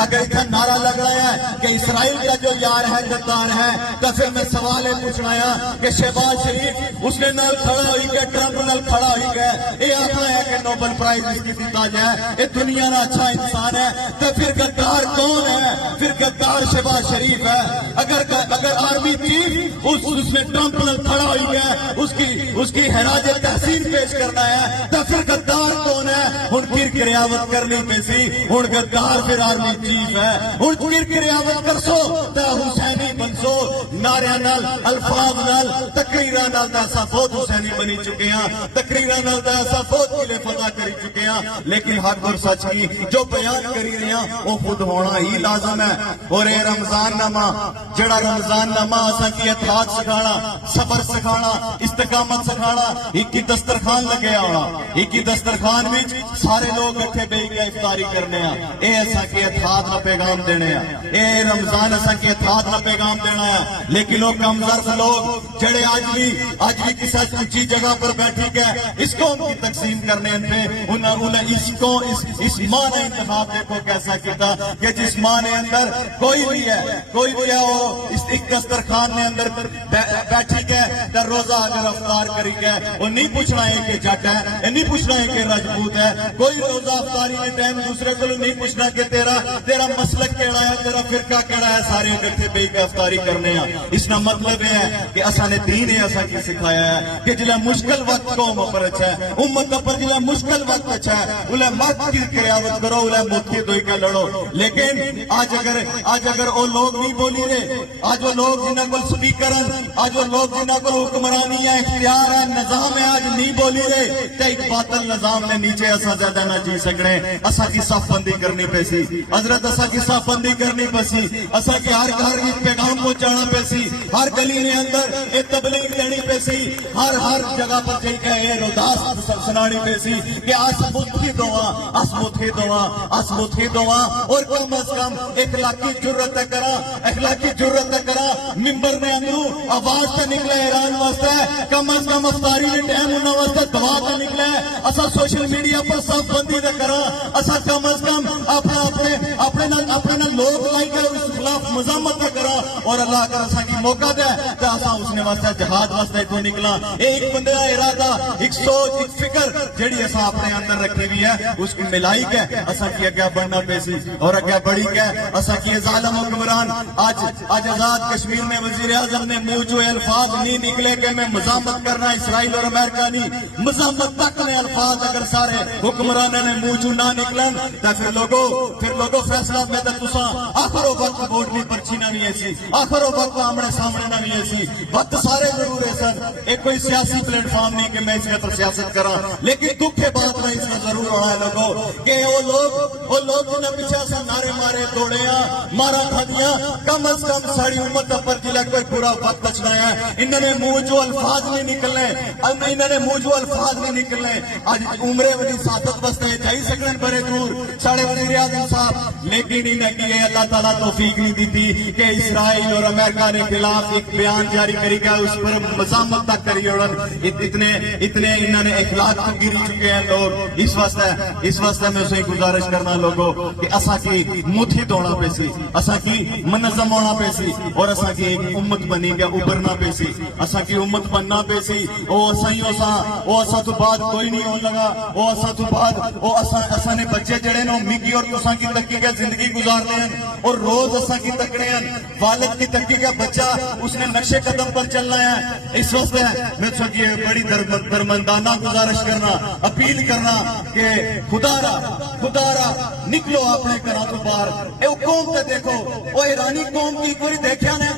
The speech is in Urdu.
اگر اتنا نعرہ لگ رہا ہے کہ اسرائیل کا جو یار ہے غدار ہے تو پھر میں سوال ہے پوچھنا ہے کہ شہباز شریف اس نے نال کھڑا ہوئی کہ ٹرمپ نال کھڑا ہوئی کہ یہ آخر ہے کہ نوبل پرائز اس کی دیتا جائے یہ دنیا کا اچھا انسان ہے تو پھر غدار کون ہے؟ پھر غدار شہباز شریف ہے۔ اگر آرمی چیف اس میں ٹرمپ نال کھڑا ہوئی ہے اس کی حراج تحسین پیش کرنا ہے تو پھر غدار کون ہے؟ ہن کرک ریاوت کرنی پیسی ہن غدار پھر آرمی چیف ہے۔ ہن کرک ریاوت کرسو تو حسینی بنسو نعرے نال الفاظ نال تقریراں نال تے اساں بہت حسینی بنی چکے ہیں تقریراں نال تے اساں بہت قلعے فتح کری چکے ہیں لیکن حق اور سچ کی جو بیان کری رہے ہیں وہ خود ہونا ہی لازم ہے۔ اور اے رمضان نامہ جڑا رمضان نامہ اساں کی اتحاد سکھانا صبر سکھانا استقامت سکھانا ایک ہی دسترخوان لگے آنا ایک ہی دسترخوان وچ سارے لوگ اکٹھے بیٹھ کے افطاری کرنے ہیں اے اساں کی اتحاد کا پیغام دینے ہیں اے رمضان اساں کی اتحاد کا پیغام دینا ہے۔ لیکن لوگ کمزور لوگ جڑے آج بھی کسی اونچی جگہ پر بیٹھی کے اس قوم کی تقسیم کرنے پہ انہیں اس ماں نے انتخاب دیکھو کیسا کیتا کہ جس ماں نے اندر کوئی بھی ہے وہ اس دسترخوان نے اندر بیٹھی کے در روزہ اگر افطار کری کے وہ نہیں پوچھنا ہے کہ جٹ ہے نہیں پوچھنا ہے کہ راجپوت ہے کوئی روزہ افطاری کے ٹائم دوسرے کو نہیں پوچھنا کہ تیرا مسلک کیڑا ہے تیرا فرقہ کیڑا ہے سارے اکٹھے بیٹھ کے افطاری کرنے ہیں۔ اس کا مطلب یہ ہے کہ اساں نے دین ہے اساں کی سکھایا ہے کہ جلے مشکل وقت قوم پر اچھا ہے امت پر جلے مشکل وقت اچھا ہے انہیں مت کی قیامت کرو انہیں مٹھی دھوئی کے لڑو۔ لیکن آج اگر وہ لوگ نہیں بولی رہے آج وہ لوگ جنہاں کو سپیکر آج وہ لوگ جنہاں کو حکمرانی ہے اختیار ہے نظام ہے آج نہیں بولی رہے تو ایک باطل نظام نے نیچے اساں زیادہ نہ جی سکنے اساں کی صف بندی کرنی پیسی حضرت اساں کی صف بندی کرنی پیسی اساں کی ہر گھر میں پیغام پہنچانا پیسی ہر گلی کے اندر ایک تبلیغ دینی پیسی ہر جگہ پر جل کے یہ رداس سنانی پیسی کہ اسمتھی دعا اور کم از کم اخلاقی جرت کرا ممبر میں اندروں آواز سے نکلے ایران واسطے کم از کم افطاری نے ٹائم انہاں واسطے دعا سے نکلے اسا سوشل میڈیا پر صف بندی نہ کرا اسا کم از کم اپنے لوگ لائی کر اس خلاف مزاحمت نہ کرا اور اللہ اگر اسا کی موقع دے تو اسا اس نے واسطے جہاد واسطے کو نکلا ایک بندے کا ارادہ ایک سوچ ایک فکر جڑی اسا اپنے اندر رکھی ہوئی ہے اس کو ملائی کے اسا کی اگے بڑھنا پیسی اور اگے بڑھی کے اسا کی ظالم حکمران آج آزاد کشمیر میں وزیر اعظم نے منہ جو الفاظ نہیں نکلے کہ میں مزاحمت کرنا اسرائیل اور امریکہ نہیں مزاحمت تک نے الفاظ اگر سارے حکمرانوں نے منہ جو نہ نکلن تو پھر لوگوں فیصلہ میں تو تساں آخر وقت ووٹ نہیں پرچی نہ بھی ایسی آخر وقت آمنے سامنے نہ بھی ایسی وقت سارے ضرور ہے سر ایک کوئی سیاسی پلیٹ فارم نہیں کہ میں اس میں پر سیاست کرا لیکن دکھ کے بات میں اس میں ضرور ہونا ہے لوگوں کہ وہ لوگ جنہیں پیچھے سے نعرے مارے دوڑیاں مارا کھدیاں کم از کم ساری امت پر جلے کوئی پورا وقت بچنا ہے انہوں نے منہ جو الفاظ نہیں نکلنے آج عمرے والی سعادت واسطے جائی سکن بڑے دور ساڑھے وزیر اعظم صاحب لیکن انہیں کی اللہ تعالیٰ توفیق نہیں دیتی کہ اسرائیل اور امریکہ نے خلاف ایک بیان جاری کری گیا اس پر مزاحمت تک کری اتنے انہوں نے اخلاق کو گری چکے ہیں لوگ اس واسطے میں اسے گزارش کرنا لوگوں کہ اسا کی مٹھی دوڑنا پیسی اسا کی منظم ہونا پیسی اور اسا کی ایک امت بنی گیا ابھرنا پیسی اسا کی امت بننا پیسی او اسا تو بعد کوئی نہیں ہونے لگا او اسا تو بعد او اسا نے بچے جڑے نو مکی اور تساں کی تکی کے زندگی گزارنے ہیں اور روز اسا کی تکڑے ہیں والد کی تکی کا بچہ اس نے نقشے قدم پر چلنا ہے اس واسطے میں تو یہ بڑی درمندانہ گزارش کرنا اپیل کرنا کہ خدا را نکلو اپنے گھراں تو باہر اے قوم تے دیکھو او ایرانی قوم کی کوئی دیکھیا نے